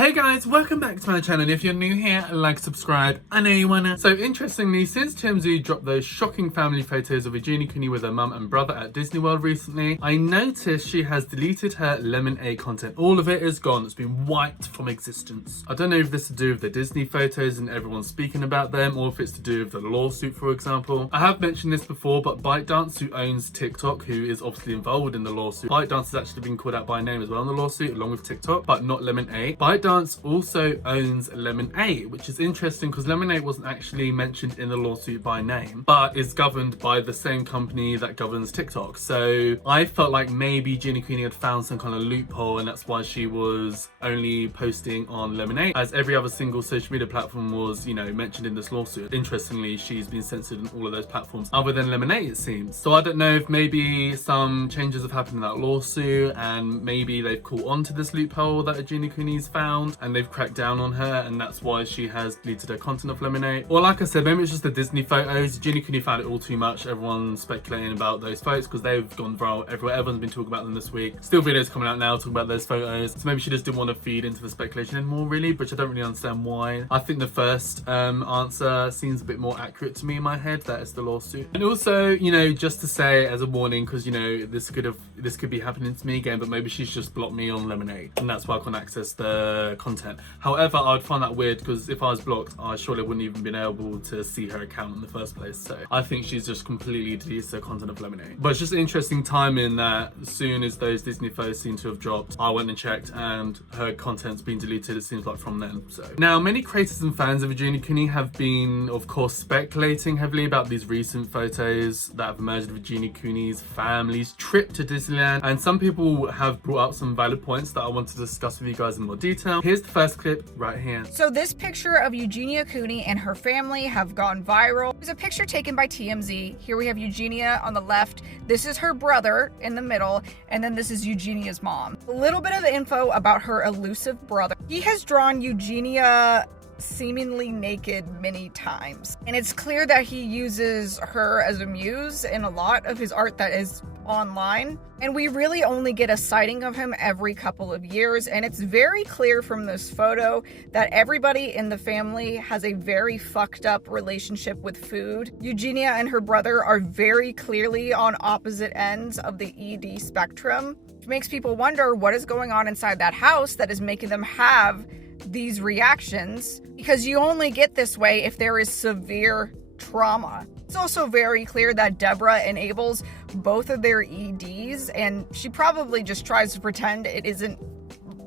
Hey guys, welcome back to my channel. If you're new here, like, subscribe, I know you wanna. So interestingly, since TMZ dropped those shocking family photos of Eugenia Cooney with her mum and brother at Disney World recently, I noticed she has deleted her LEMON8 content. All of it is gone, it's been wiped from existence. I don't know if this is to do with the Disney photos and everyone speaking about them, or if it's to do with the lawsuit, for example. I have mentioned this before, but ByteDance, who owns TikTok, who is obviously involved in the lawsuit, ByteDance has actually been called out by name as well in the lawsuit, along with TikTok, but not LEMON8. ByteDance also owns LEMON8, which is interesting because LEMON8 wasn't actually mentioned in the lawsuit by name, but is governed by the same company that governs TikTok. So I felt like maybe Eugenia Cooney had found some kind of loophole, and that's why she was only posting on LEMON8, as every other single social media platform was, mentioned in this lawsuit. Interestingly, she's been censored on all of those platforms other than LEMON8, it seems. So I don't know if maybe some changes have happened in that lawsuit, and maybe they've caught on to this loophole that Eugenia Cooney's found, and they've cracked down on her, and that's why she has deleted her content off LEMON8. Or like I said, maybe it's just the Disney photos. Eugenia Cooney found it all too much. Everyone's speculating about those photos because they've gone viral everywhere. Everyone's been talking about them this week. Still videos coming out now talking about those photos. So maybe she just didn't want to feed into the speculation anymore, really, which I don't really understand why. I think the first answer seems a bit more accurate to me in my head, that is the lawsuit. And also, just to say as a warning, because this could be happening to me again, but maybe she's just blocked me on LEMON8, and that's why I can't access the content. However, I'd find that weird because if I was blocked, I surely wouldn't even been able to see her account in the first place. So I think she's just completely deleted the content of LEMON8. But it's just interesting timing that as soon as those Disney photos seem to have dropped, I went and checked and her content's been deleted, it seems like, from then. So now many creators and fans of Eugenia Cooney have been, of course, speculating heavily about these recent photos that have emerged of Eugenia Cooney's family's trip to Disneyland, and some people have brought up some valid points that I want to discuss with you guys in more detail. Here's the first clip right here. So this picture of Eugenia Cooney and her family have gone viral. It's a picture taken by TMZ. Here we have Eugenia on the left. This is her brother in the middle, and then this is Eugenia's mom. A little bit of info about her elusive brother. He has drawn Eugenia seemingly naked many times, and it's clear that he uses her as a muse in a lot of his art that is online, and we really only get a sighting of him every couple of years. And it's very clear from this photo that everybody in the family has a very fucked up relationship with food. Eugenia and her brother are very clearly on opposite ends of the ED spectrum, which makes people wonder what is going on inside that house that is making them have these reactions, because you only get this way if there is severe trauma. It's also very clear that Deborah enables both of their EDs, and she probably just tries to pretend it isn't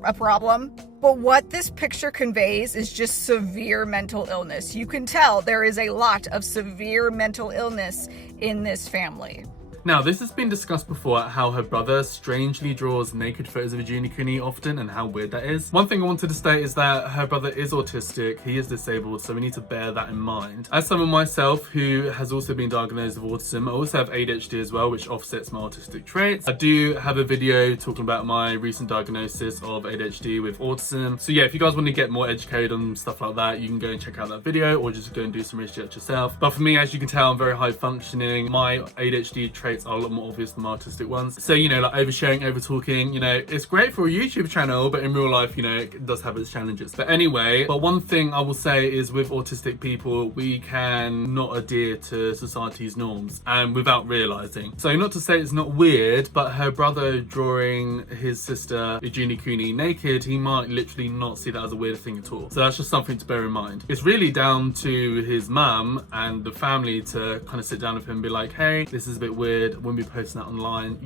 a problem. But what this picture conveys is just severe mental illness. You can tell there is a lot of severe mental illness in this family. Now, this has been discussed before, how her brother strangely draws naked photos of Eugenia Cooney often, and how weird that is. One thing I wanted to state is that her brother is autistic, he is disabled, so we need to bear that in mind. As someone myself who has also been diagnosed with autism, I also have ADHD as well, which offsets my autistic traits. I do have a video talking about my recent diagnosis of ADHD with autism. So yeah, if you guys want to get more educated on stuff like that, you can go and check out that video, or just go and do some research yourself. But for me, as you can tell, I'm very high functioning. My ADHD traits are a lot more obvious than my autistic ones. So, like oversharing, over talking, it's great for a YouTube channel, but in real life, it does have its challenges. But anyway, one thing I will say is with autistic people, we can not adhere to society's norms, and without realizing. So not to say it's not weird, but her brother drawing his sister Eugenia Cooney naked, he might literally not see that as a weird thing at all. So that's just something to bear in mind. It's really down to his mum and the family to kind of sit down with him and be like, hey, this is a bit weird, wouldn't be posting that online,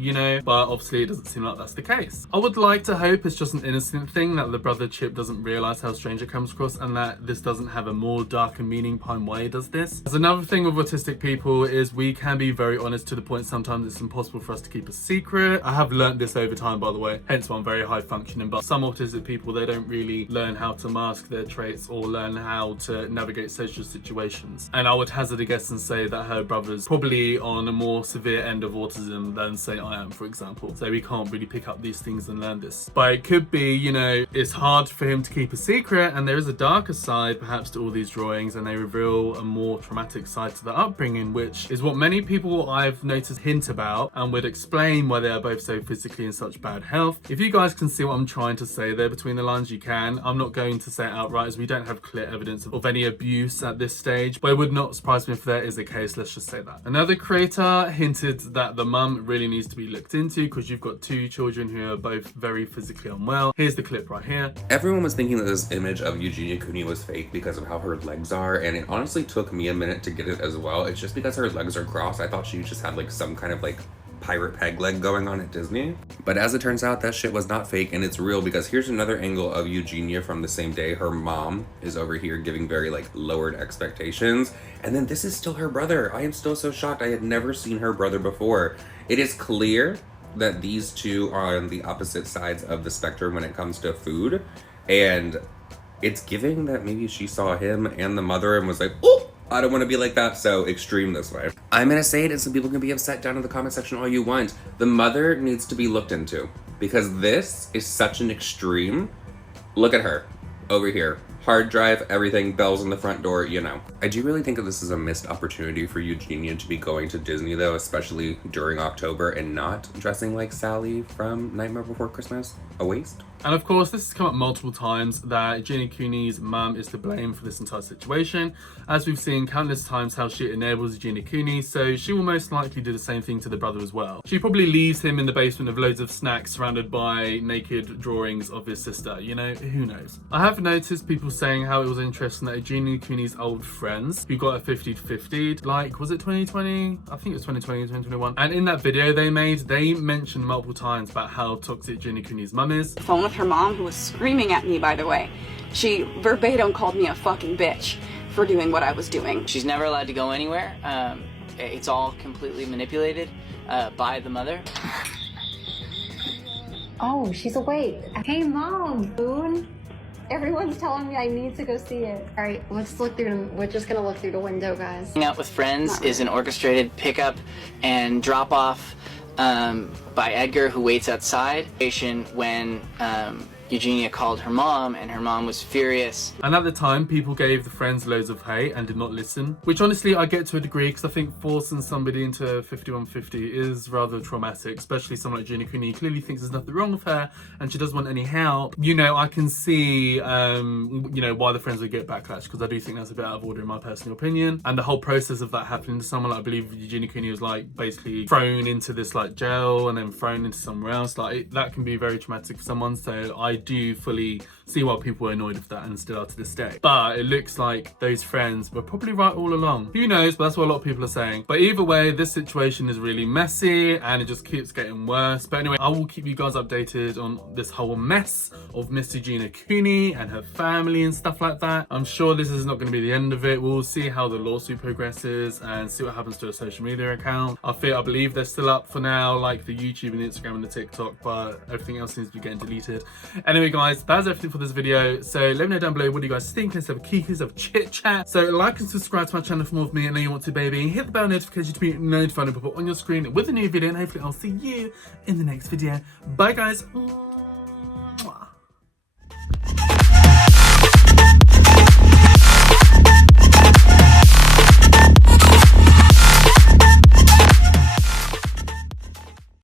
but obviously it doesn't seem like that's the case. I would like to hope it's just an innocent thing, that the brother Chip doesn't realize how strange it comes across, and that this doesn't have a more darker meaning behind why he does this. As another thing with autistic people is we can be very honest to the point sometimes it's impossible for us to keep a secret. I have learned this over time, by the way, hence why I'm very high functioning. But some autistic people, they don't really learn how to mask their traits or learn how to navigate social situations. And I would hazard a guess and say that her brother's probably on a more severe end of autism than say I am, for example. So we can't really pick up these things and learn this. But it could be, you know, it's hard for him to keep a secret, and there is a darker side perhaps to all these drawings, and they reveal a more traumatic side to the upbringing, which is what many people I've noticed hint about and would explain why they are both so physically in such bad health. If you guys can see what I'm trying to say there between the lines, you can. I'm not going to say it outright as we don't have clear evidence of any abuse at this stage, but it would not surprise me if that is the case, let's just say that. Another creator hinted that the mum really needs to be looked into because you've got two children who are both very physically unwell. Here's the clip right here. Everyone was thinking that this image of Eugenia Cooney was fake because of how her legs are, and it honestly took me a minute to get it as well. It's just because her legs are crossed. I thought she just had like some kind of like pirate peg leg going on at Disney. But as it turns out, that shit was not fake and it's real, because here's another angle of Eugenia from the same day. Her mom is over here giving very like lowered expectations. And then this is still her brother. I am still so shocked. I had never seen her brother before. It is clear that these two are on the opposite sides of the spectrum when it comes to food. And it's giving that maybe she saw him and the mother and was like, oh, I don't want to be like that, so extreme this way. I'm gonna say it, and some people can be upset down in the comment section all you want. The mother needs to be looked into, because this is such an extreme. Look at her over here. Hard drive, everything, bells on the front door, you know. I do really think that this is a missed opportunity for Eugenia to be going to Disney though, especially during October, and not dressing like Sally from Nightmare Before Christmas. A waste. And of course, this has come up multiple times that Eugenia Cooney's mum is to blame for this entire situation, as we've seen countless times how she enables Eugenia Cooney, so she will most likely do the same thing to the brother as well. She probably leaves him in the basement of loads of snacks surrounded by naked drawings of his sister, you know, who knows. I have noticed people saying how it was interesting that Eugenia Cooney's old friends who got a 50-50, like, was it 2020? I think it was 2020, 2021. And in that video they made, they mentioned multiple times about how toxic Eugenia Cooney's mum is. Phone with her mom, who was screaming at me, by the way. She verbatim called me a fucking bitch for doing what I was doing. She's never allowed to go anywhere. It's all completely manipulated by the mother. Oh, she's awake. Hey, Mom. Boone. Everyone's telling me I need to go see it. All right, let's look through. We're just gonna look through the window, guys. Hanging out with friends is an orchestrated pickup and drop off by Edgar, who waits outside. When Eugenia called her mom, and her mom was furious. And at the time, people gave the friends loads of hate and did not listen, which honestly I get to a degree, because I think forcing somebody into 5150 is rather traumatic, especially someone like Eugenia Cooney clearly thinks there's nothing wrong with her and she doesn't want any help. You know, I can see, you know, why the friends would get backlash, because I do think that's a bit out of order in my personal opinion. And the whole process of that happening to someone, like, I believe Eugenia Cooney was like basically thrown into this like jail and then thrown into somewhere else, like that can be very traumatic for someone. So I do fully see why people were annoyed with that and still are to this day. But it looks like those friends were probably right all along. Who knows, but that's what a lot of people are saying. But either way, this situation is really messy and it just keeps getting worse. But anyway, I will keep you guys updated on this whole mess of Miss Eugenia Cooney and her family and stuff like that. I'm sure this is not going to be the end of it. We'll see how the lawsuit progresses and see what happens to her social media account. I believe they're still up for now, like the YouTube and the Instagram and the TikTok, but everything else seems to be getting deleted. Anyway guys, that's everything for this video. So let me know down below what do you guys think. Let's have a kiki, let's have a chit chat. So like and subscribe to my channel for more of me. I know you want to, baby. Hit the bell notification to be notified and pop up on your screen with a new video, and hopefully I'll see you in the next video. Bye guys.